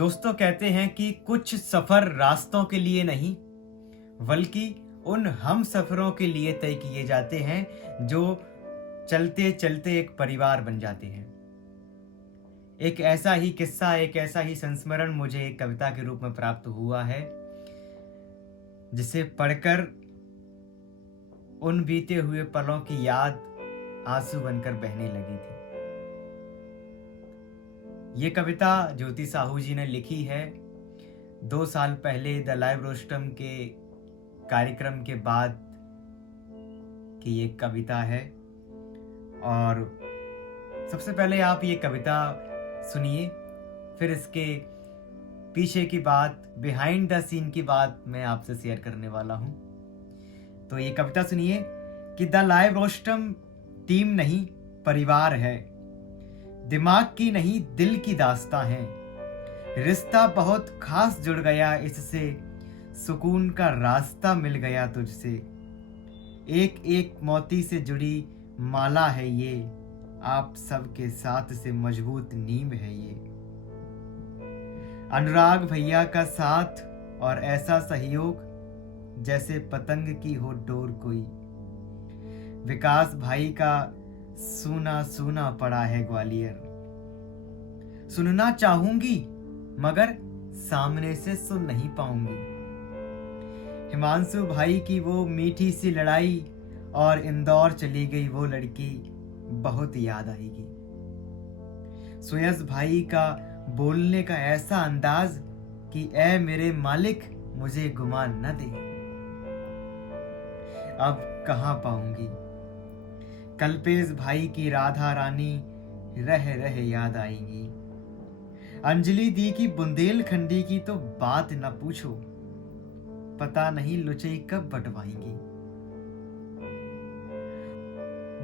दोस्तों कहते हैं कि कुछ सफर रास्तों के लिए नहीं बल्कि उन हम सफरों के लिए तय किए जाते हैं जो चलते चलते एक परिवार बन जाते हैं। एक ऐसा ही किस्सा, एक ऐसा ही संस्मरण मुझे एक कविता के रूप में प्राप्त हुआ है, जिसे पढ़कर उन बीते हुए पलों की याद आंसू बनकर बहने लगी थी। ये कविता ज्योति साहू जी ने लिखी है 2 साल पहले द लाइव रोस्टम के कार्यक्रम के बाद की ये कविता है। और सबसे पहले आप ये कविता सुनिए, फिर इसके पीछे की बात, बिहाइंड द सीन की बात मैं आपसे शेयर करने वाला हूं। तो ये कविता सुनिए कि द लाइव रोस्टम टीम नहीं परिवार है, दिमाग की नहीं दिल की दास्तां है। रिश्ता बहुत खास जुड़ गया इससे, सुकून का रास्ता मिल गया तुझसे। एक एक मोती से जुड़ी माला है ये, आप सबके साथ से मजबूत नींव है ये। अनुराग भैया का साथ और ऐसा सहयोग जैसे पतंग की हो डोर कोई। विकास भाई का सूना सूना पड़ा है ग्वालियर, सुनना चाहूंगी मगर सामने से सुन नहीं पाऊंगी। हिमांशु भाई की वो मीठी सी लड़ाई और इंदौर चली गई वो लड़की बहुत याद आएगी। सुयस भाई का बोलने का ऐसा अंदाज कि ऐ मेरे मालिक मुझे गुमान न दे। अब कहां पाऊंगी कल्पेश भाई की राधा रानी, रह रह याद आएगी। अंजलि दी की बुंदेलखंडी की तो बात न पूछो, पता नहीं लुचई कब बंटवाएंगी।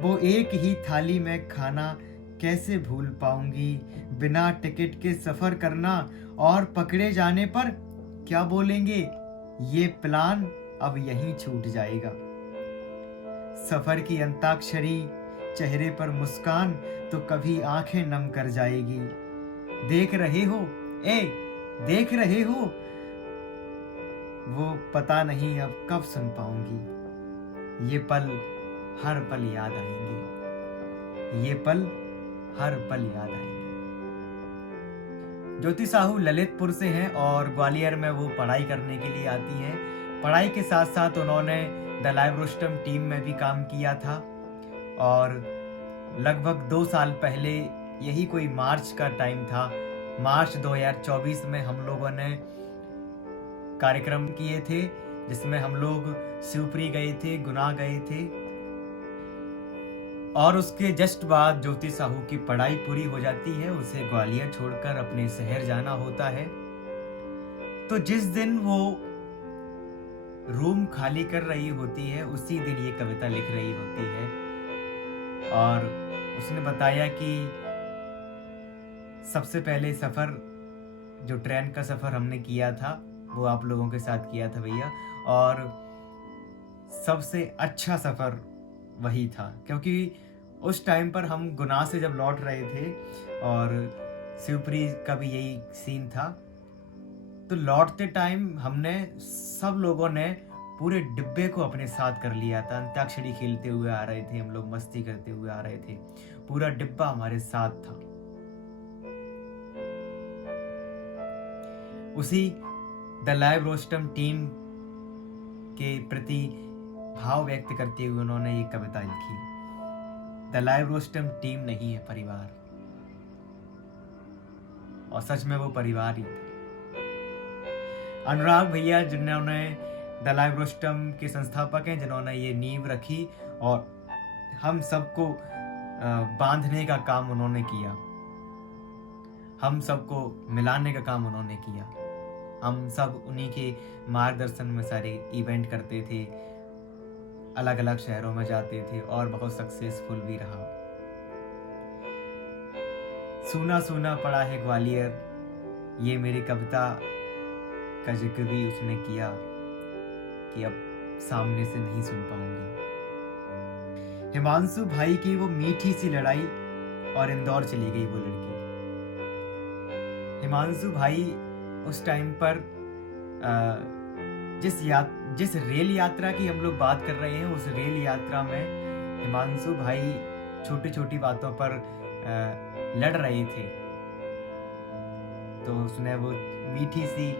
वो एक ही थाली में खाना कैसे भूल पाऊंगी, बिना टिकट के सफर करना और पकड़े जाने पर क्या बोलेंगे, ये प्लान अब यहीं छूट जाएगा। सफर की अंताक्षरी, चेहरे पर मुस्कान तो कभी आंखें नम कर जाएगी। देख रहे हो देख रहे हो, वो पता नहीं अब कब सुन पाऊंगी। ये पल हर पल याद आएंगे, ये पल हर पल याद आएंगे। ज्योति साहू ललितपुर से हैं और ग्वालियर में वो पढ़ाई करने के लिए आती हैं। पढ़ाई के साथ साथ उन्होंने द लाइव रोस्टम टीम में भी काम किया था और लगभग 2 साल पहले, यही कोई मार्च का टाइम था, मार्च 2024 में हम लोगों ने कार्यक्रम किए थे, जिसमें हम लोग शिवपुरी गए थे, गुना गए थे। और उसके जस्ट बाद ज्योति साहू की पढ़ाई पूरी हो जाती है, उसे ग्वालियर छोड़कर अपने शहर जाना होता है। तो जिस दिन वो रूम खाली कर रही होती है, उसी दिन ये कविता लिख रही होती है। और उसने बताया कि सबसे पहले सफ़र, जो ट्रेन का सफ़र हमने किया था, वो आप लोगों के साथ किया था भैया, और सबसे अच्छा सफ़र वही था, क्योंकि उस टाइम पर हम गुना से जब लौट रहे थे और शिवपुरी का भी यही सीन था। तो लौटते टाइम हमने सब लोगों ने पूरे डिब्बे को अपने साथ कर लिया था। अंताक्षरी खेलते हुए आ रहे थे हम लोग, मस्ती करते हुए आ रहे थे, पूरा डिब्बा हमारे साथ था। उसी द लाइव रोस्टम टीम के प्रति भाव व्यक्त करते हुए उन्होंने ये कविता लिखी। द लाइव रोस्टम टीम नहीं है परिवार, और सच में वो परिवार ही था। अनुराग भैया जिन्होंने द लाइव रोस्टम के संस्थापक हैं, जिन्होंने ये नींव रखी और हम सबको बांधने का काम उन्होंने किया, हम सबको मिलाने का काम उन्होंने किया। हम सब उन्हीं के मार्गदर्शन में सारे इवेंट करते थे, अलग अलग शहरों में जाते थे और बहुत सक्सेसफुल भी रहा। सूना सूना पड़ा है ग्वालियर, ये मेरी कविता का जिक्र भी उसने किया कि अब सामने से नहीं सुन पाऊंगी। हिमांशु भाई की वो मीठी सी लड़ाई और इंदौर चली गई वो लड़की। हिमांशु भाई उस टाइम पर जिस रेल यात्रा की हम लोग बात कर रहे हैं, उस रेल यात्रा में हिमांशु भाई छोटी छोटी बातों पर लड़ रहे थे। तो उसने वो मीठी सी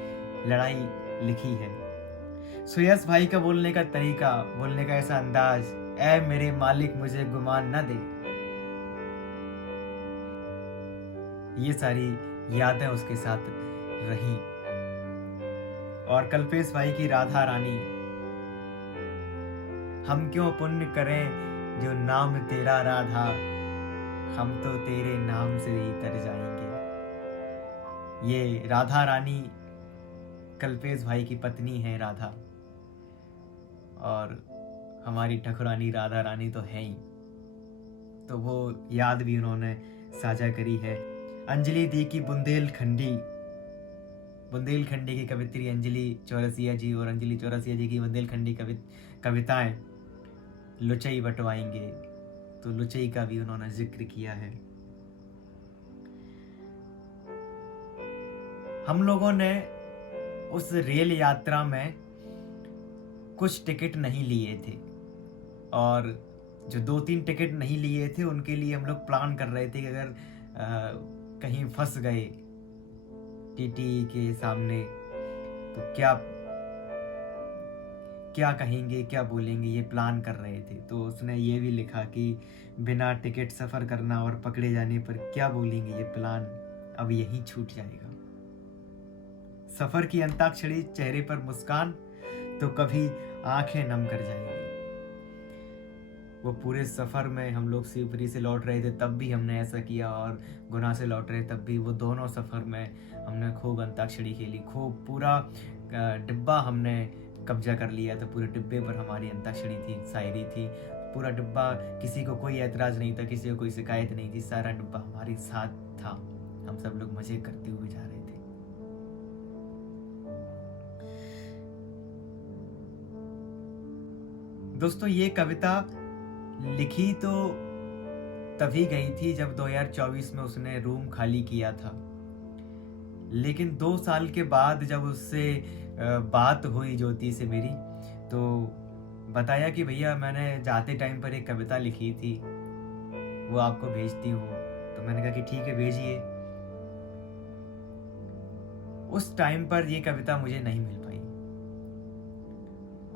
लड़ाई लिखी है। सुयस भाई का बोलने का तरीका, बोलने का ऐसा अंदाज, ऐ मेरे मालिक मुझे गुमान न दे, ये सारी यादें उसके साथ रही। और कल्पेश भाई की राधा रानी, हम क्यों पुण्य करें जो नाम तेरा राधा, हम तो तेरे नाम से ही तर जाएंगे। ये राधा रानी कल्पेश भाई की पत्नी है राधा, और हमारी ठकुरानी राधा रानी तो है ही, तो वो याद भी उन्होंने साझा करी है। अंजलि दी की बुंदेलखंडी की कवित्री अंजलि चौरसिया जी, और अंजलि चौरसिया जी की बुंदेलखंडी कविताएं लुचई बटवाएंगे, तो लुचई का भी उन्होंने जिक्र किया है। हम लोगों ने उस रेल यात्रा में कुछ टिकट नहीं लिए थे, और जो 2-3 टिकट नहीं लिए थे उनके लिए हम लोग प्लान कर रहे थे कि अगर कहीं फंस गए टीटी के सामने तो क्या कहेंगे, क्या बोलेंगे, ये प्लान कर रहे थे। तो उसने ये भी लिखा कि बिना टिकट सफ़र करना और पकड़े जाने पर क्या बोलेंगे, ये प्लान अब यहीं छूट जाएगा। सफ़र की अंताक्षरी, चेहरे पर मुस्कान, तो कभी आंखें नम कर जाएंगी। वो पूरे सफ़र में हम लोग शिवपुरी से लौट रहे थे तब भी हमने ऐसा किया, और गुना से लौट रहे तब भी, वो दोनों सफ़र में हमने खूब अंताक्षरी खेली, खूब पूरा डिब्बा हमने कब्जा कर लिया था। पूरे डिब्बे पर हमारी अंताक्षरी थी, शायरी थी, पूरा डिब्बा, किसी को कोई एतराज़ नहीं था, किसी को कोई शिकायत नहीं थी, सारा डिब्बा हमारे साथ था, हम सब लोग मज़े करते हुए जा रहे थे। दोस्तों, ये कविता लिखी तो तभी गई थी जब 2024 में उसने रूम खाली किया था, लेकिन 2 साल के बाद जब उससे बात हुई ज्योति से मेरी, तो बताया कि भैया मैंने जाते टाइम पर एक कविता लिखी थी, वो आपको भेजती हूँ। तो मैंने कहा कि ठीक है, भेजिए। उस टाइम पर ये कविता मुझे नहीं मिल पाई,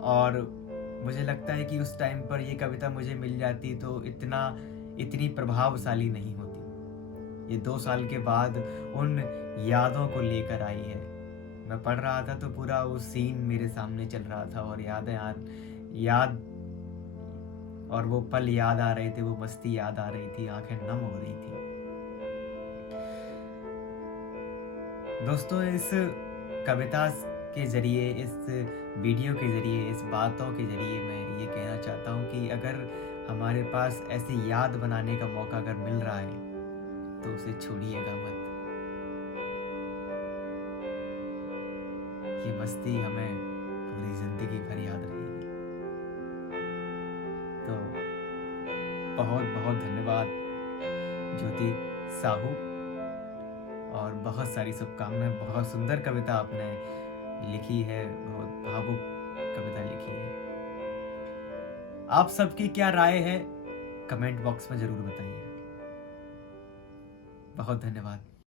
और मुझे लगता है कि उस टाइम पर ये कविता मुझे मिल जाती तो इतनी प्रभावशाली नहीं होती। ये 2 साल के बाद उन यादों को लेकर आई है। मैं पढ़ रहा था तो पूरा वो सीन मेरे सामने चल रहा था, और याद और वो पल याद आ रहे थे, वो मस्ती याद आ रही थी, आंखें नम हो रही थी। दोस्तों, इस कविता के जरिए, इस वीडियो के जरिए, इस बातों के जरिए मैं ये कहना चाहता हूँ कि अगर हमारे पास ऐसी याद बनाने का मौका अगर मिल रहा है तो उसे छोड़िएगा मत। ये मस्ती हमें पूरी जिंदगी भर याद रहेगी। तो बहुत बहुत धन्यवाद ज्योति साहू, और बहुत सारी शुभकामनाएं। बहुत सुंदर कविता आपने लिखी है, बहुत भावुक कविता लिखी है। आप सबकी क्या राय है कमेंट बॉक्स में जरूर बताइए। बहुत धन्यवाद।